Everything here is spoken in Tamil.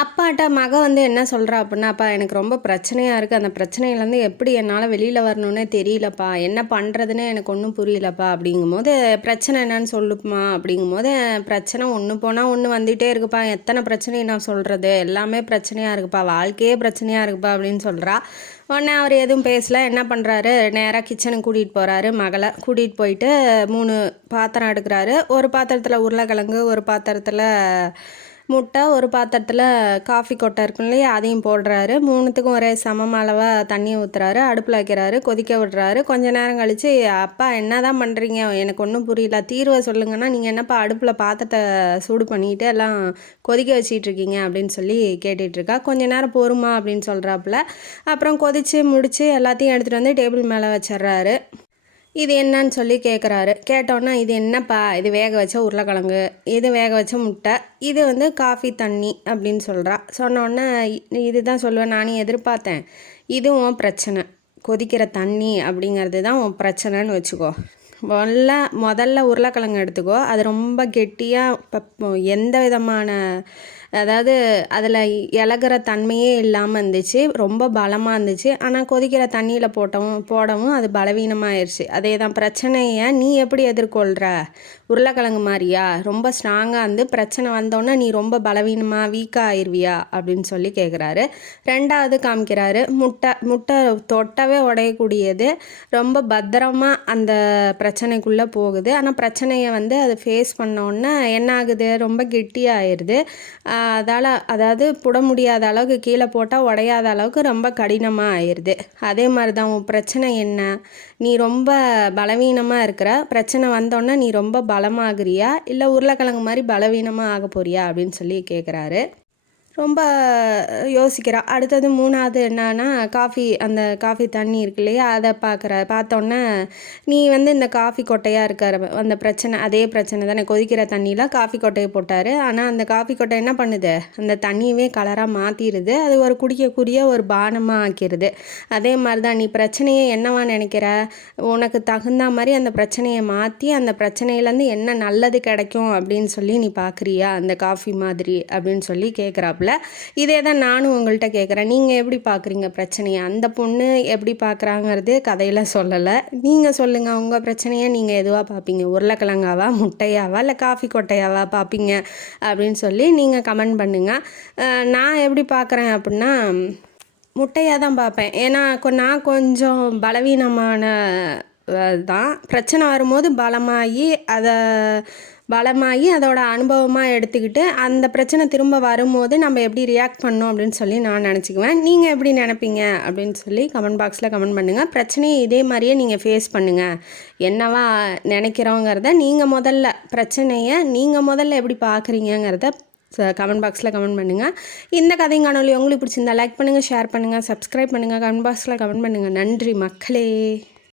அப்பாட்ட மக வந்து என்ன சொல்கிறா அப்படின்னா, "அப்பா எனக்கு ரொம்ப பிரச்சனையாக இருக்குது. அந்த பிரச்சனையிலேருந்து எப்படி என்னால் வெளியில் வரணுன்னே தெரியலப்பா. என்ன பண்ணுறதுன்னே எனக்கு ஒன்றும் புரியலப்பா." அப்படிங்கும்போது, "பிரச்சனை என்னன்னு சொல்லுப்பா." அப்படிங்கும்போது, "பிரச்சனை ஒன்று போனால் ஒன்று வந்துகிட்டே இருக்குப்பா. எத்தனை பிரச்சனையை நான் சொல்கிறது? எல்லாமே பிரச்சனையாக இருக்குப்பா. வாழ்க்கையே பிரச்சனையாக இருக்குப்பா." அப்படின்னு சொல்கிறா. உடனே அவர் எதுவும் பேசல. என்ன பண்ணுறாரு, நேராக கிச்சனுக்கு கூட்டிகிட்டு போகிறாரு மகளை. கூட்டிகிட்டு போயிட்டு 3 பாத்திரம் எடுக்கிறாரு. ஒரு பாத்திரத்தில் உருளைக்கிழங்கு, ஒரு பாத்திரத்தில் முட்டை, ஒரு பாத்திரத்தில் காஃபி கொட்டை இருக்கும் இல்லையா, அதையும் போடுறாரு. 3த்துக்கும் ஒரே சமம் அளவாக தண்ணியை ஊற்றுறாரு. அடுப்பில் வைக்கிறாரு. கொதிக்க விடுறாரு. கொஞ்ச நேரம் கழித்து, "அப்பா என்ன தான் பண்ணுறீங்க? எனக்கு ஒன்றும் புரியல. தீர்வை சொல்லுங்கன்னா, நீங்கள் என்னப்பா அடுப்பில் பாத்திரத்தை சூடு பண்ணிட்டு எல்லாம் கொதிக்க வச்சிட்டு இருக்கீங்க?" அப்படின்னு சொல்லி கேட்டுட்ருக்கா. "கொஞ்ச நேரம் பொறுமா" அப்படின்னு சொல்கிறாப்புல. அப்புறம் கொதித்து முடித்து எல்லாத்தையும் எடுத்துகிட்டு வந்து டேபிள் மேலே வச்சிட்றாரு. இது என்னன்னு சொல்லி கேட்குறாரு. கேட்டோன்னா, "இது என்னப்பா? இது வேக வச்ச உருளைக்கிழங்கு, இது வேக வச்ச முட்டை, இது வந்து காஃபி தண்ணி" அப்படின்னு சொல்கிறா. சொன்னோன்னே, இது தான் சொல்லுவேன் நானும் எதிர்பார்த்தேன். இது உன் பிரச்சனை. கொதிக்கிற தண்ணி அப்படிங்கிறது தான் உன் பிரச்சனைன்னு வச்சுக்கோ. முதல்ல உருளைக்கிழங்கு எடுத்துக்கோ. அது ரொம்ப கெட்டியாக எந்த விதமான அதாவது அதில் இலகுற தன்மையே இல்லாமல் இருந்துச்சு. ரொம்ப பலமாக இருந்துச்சு. ஆனால் கொதிக்கிற தண்ணியில் போடவும் அது பலவீனமாகிடுச்சு. அதே தான் பிரச்சனையை நீ எப்படி எதிர்கொள்கிற? உருளைக்கிழங்கு மாதிரியா? ரொம்ப ஸ்ட்ராங்காக இருந்து பிரச்சனை வந்தோன்னே நீ ரொம்ப பலவீனமாக வீக்காக ஆயிடுவியா? அப்படின்னு சொல்லி கேட்குறாரு. 2வது காமிக்கிறாரு. முட்டை தொட்டவே உடையக்கூடியது. ரொம்ப பத்திரமாக அந்த பிரச்சனைக்குள்ளே போகுது. ஆனால் பிரச்சனையை வந்து அது ஃபேஸ் பண்ணோன்னே என்ன ஆகுது, ரொம்ப கெட்டியாகிடுது. அதாவது புட முடியாத அளவுக்கு கீழே போட்டால் உடையாத அளவுக்கு ரொம்ப கடினமாக ஆயிடுது. அதே மாதிரி தான் உன் பிரச்சனை என்ன? நீ ரொம்ப பலவீனமாக இருக்கிற. பிரச்சனை வந்தோன்னே நீ ரொம்ப பலமாகிறியா, இல்லை உருளைக்கிழங்கு மாதிரி பலவீனமாக ஆக போறியா அப்படின்னு சொல்லி கேட்குறாரு. ரொம்ப யோசிக்கிறா. அடுத்தது 3வது என்னன்னா, அந்த காஃபி தண்ணி இருக்கு இல்லையா, அதை பார்த்தோன்னே, "நீ வந்து இந்த காஃபி கொட்டையாக இருக்கிற அந்த பிரச்சனை, அதே பிரச்சனை தானே. கொதிக்கிற தண்ணியில் காஃபி கொட்டையை போட்டார். ஆனால் அந்த காஃபி கொட்டை என்ன பண்ணுது, அந்த தண்ணியவே கலராக மாற்றிடுது. அது ஒரு குடிக்கக்கூடிய ஒரு பானமாக ஆக்கிடுது. அதே மாதிரி தான் நீ பிரச்சனையை என்னவா நினைக்கிற? உனக்கு தகுந்த மாதிரி அந்த பிரச்சனையை மாற்றி அந்த பிரச்சனையிலேருந்து என்ன நல்லது கிடைக்கும் அப்படின்னு சொல்லி நீ பார்க்குறியா, அந்த காஃபி மாதிரி?" அப்படின்னு சொல்லி கேட்குறாப்புல. இதே தான் நானும் உங்கள்கிட்ட கேட்குறேன். நீங்கள் எப்படி பார்க்குறீங்க பிரச்சனையை? அந்த பொண்ணு எப்படி பார்க்குறாங்கிறது கதையில் சொல்லலை. நீங்கள் சொல்லுங்கள், உங்கள் பிரச்சனையை நீங்கள் எதுவாக பார்ப்பீங்க? உருளைக்கிழங்காவா, முட்டையாவா, இல்லை காஃபி கொட்டையாவா பார்ப்பீங்க அப்படின்னு சொல்லி நீங்கள் கமெண்ட் பண்ணுங்கள். நான் எப்படி பார்க்குறேன் அப்படின்னா, முட்டையாக தான் பார்ப்பேன். ஏன்னா நான் கொஞ்சம் பலவீனமான தான். பிரச்சனை வரும்போது பலமாகி அதோட அனுபவமாக எடுத்துக்கிட்டு அந்த பிரச்சனை திரும்ப வரும்போது நம்ம எப்படி ரியாக்ட் பண்ணோம் அப்படின்னு சொல்லி நான் நினச்சிக்குவேன். நீங்கள் எப்படி நினைப்பீங்க அப்படின்னு சொல்லி கமெண்ட் பாக்ஸில் கமெண்ட் பண்ணுங்கள். பிரச்சனையை இதே மாதிரியே நீங்கள் ஃபேஸ் பண்ணுங்கள். என்னவா நினைக்கிறோங்கிறத பிரச்சனையை நீங்கள் முதல்ல எப்படி பார்க்குறீங்கிறத கமெண்ட் பாக்ஸில் கமெண்ட் பண்ணுங்கள். இந்த கதை காணொலி உங்களுக்கு பிடிச்சிருந்தா லைக் பண்ணுங்கள், ஷேர் பண்ணுங்கள், சப்ஸ்கிரைப் பண்ணுங்கள், கமெண்ட் பாக்ஸில் கமெண்ட் பண்ணுங்கள். நன்றி மக்களே.